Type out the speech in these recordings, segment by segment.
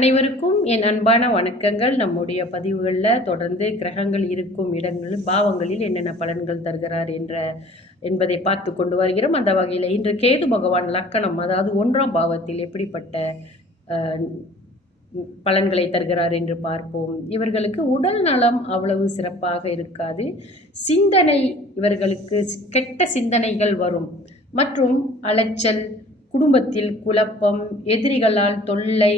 அனைவருக்கும் என் அன்பான வணக்கங்கள். நம்முடைய பதிவுகளில் தொடர்ந்து கிரகங்கள் இருக்கும் இடங்கள் பாவங்களில் என்னென்ன பலன்கள் தருகிறார் என்பதை பார்த்து கொண்டு வருகிறோம். அந்த வகையில் இன்று கேது பகவான் லக்கணம், அதாவது 1ஆம் பாவத்தில் எப்படிப்பட்ட பலன்களை தருகிறார் என்று பார்ப்போம். இவர்களுக்கு உடல் நலம் அவ்வளவு சிறப்பாக இருக்காது. சிந்தனை, இவர்களுக்கு கெட்ட சிந்தனைகள் வரும் மற்றும் அலைச்சல், குடும்பத்தில் குழப்பம், எதிரிகளால் தொல்லை,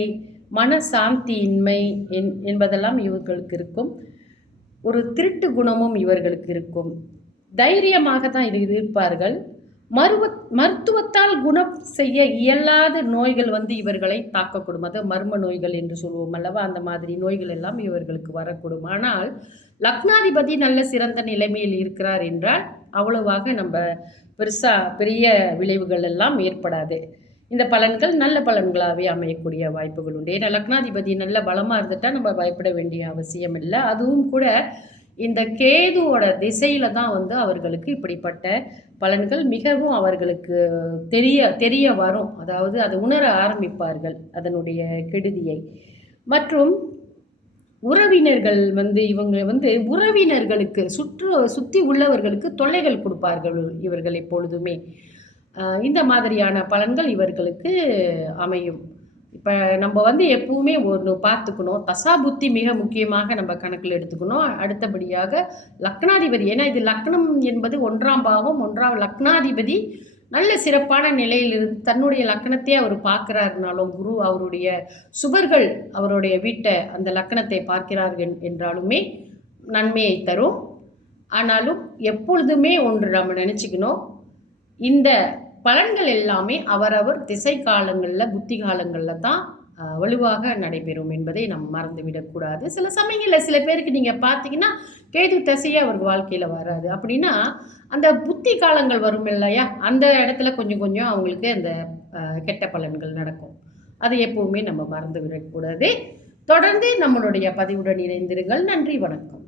மனசாந்தியின்மை என்பதெல்லாம் இவர்களுக்கு இருக்கும். ஒரு திருட்டு குணமும் இவர்களுக்கு இருக்கும். தைரியமாக தான் இருப்பார்கள். மருத்துவத்தால் குணம் செய்ய இயலாத நோய்கள் இவர்களை தாக்கக்கூடும். அது மர்ம நோய்கள் என்று சொல்வோம் அல்லவா, அந்த மாதிரி நோய்கள் எல்லாம் இவர்களுக்கு வரக்கூடும். ஆனால் லக்னாதிபதி நல்ல சிறந்த நிலைமையில் இருக்கிறார் என்றால் அவ்வளவாக நம்ம பெரிய விளைவுகள் எல்லாம் ஏற்படாது. இந்த பலன்கள் நல்ல பலன்களாகவே அமையக்கூடிய வாய்ப்புகள் உண்டு. ஏன்னா லக்னாதிபதி நல்ல பலமாக இருந்துட்டா நம்ம பயப்பட வேண்டிய அவசியம் இல்லை. அதுவும் கூட இந்த கேதுவோட திசையில தான் அவர்களுக்கு இப்படிப்பட்ட பலன்கள் மிகவும் அவர்களுக்கு தெரிய வரும். அதாவது அதை உணர ஆரம்பிப்பார்கள் அதனுடைய கெடுதியை. மற்றும் உறவினர்கள் இவங்க உறவினர்களுக்கு சுற்றி உள்ளவர்களுக்கு தொல்லைகள் கொடுப்பார்கள் இவர்கள் எப்பொழுதுமே. இந்த மாதிரியான பலன்கள் இவர்களுக்கு அமையும். இப்போ நம்ம எப்பவுமே ஒன்று பார்த்துக்கணும், தசாபுத்தி மிக முக்கியமாக நம்ம கணக்கில் எடுத்துக்கணும். அடுத்தபடியாக லக்னாதிபதி, ஏன்னா இது லக்னம் என்பது 1ஆம் பாவம், 1ஆம் லக்னாதிபதி நல்ல சிறப்பான நிலையிலிருந்து தன்னுடைய லக்னத்தை அவர் பார்க்கிறாருனாலும், குரு அவருடைய சுபர்கள் அவருடைய வீட்டை அந்த லக்னத்தை பார்க்கிறார்கள் என்றாலுமே நன்மையை தரும். ஆனாலும் எப்பொழுதுமே ஒன்று நம்ம நினச்சிக்கணும், இந்த பலன்கள் எல்லாமே அவரவர் திசை காலங்களில், புத்தி காலங்களில் தான் வலுவாக நடைபெறும் என்பதை நம்ம மறந்துவிடக்கூடாது. சில சமயங்களில் சில பேருக்கு நீங்கள் பார்த்தீங்கன்னா கேது திசையே அவருக்கு வாழ்க்கையில் வராது. அப்படின்னா அந்த புத்தி காலங்கள் வரும் இல்லையா, அந்த இடத்துல கொஞ்சம் அவங்களுக்கு அந்த கெட்ட பலன்கள் நடக்கும். அதை எப்பவுமே நம்ம மறந்து விடக்கூடாது. தொடர்ந்து நம்மளுடைய பதிவுடன் இணைந்திருங்கள். நன்றி, வணக்கம்.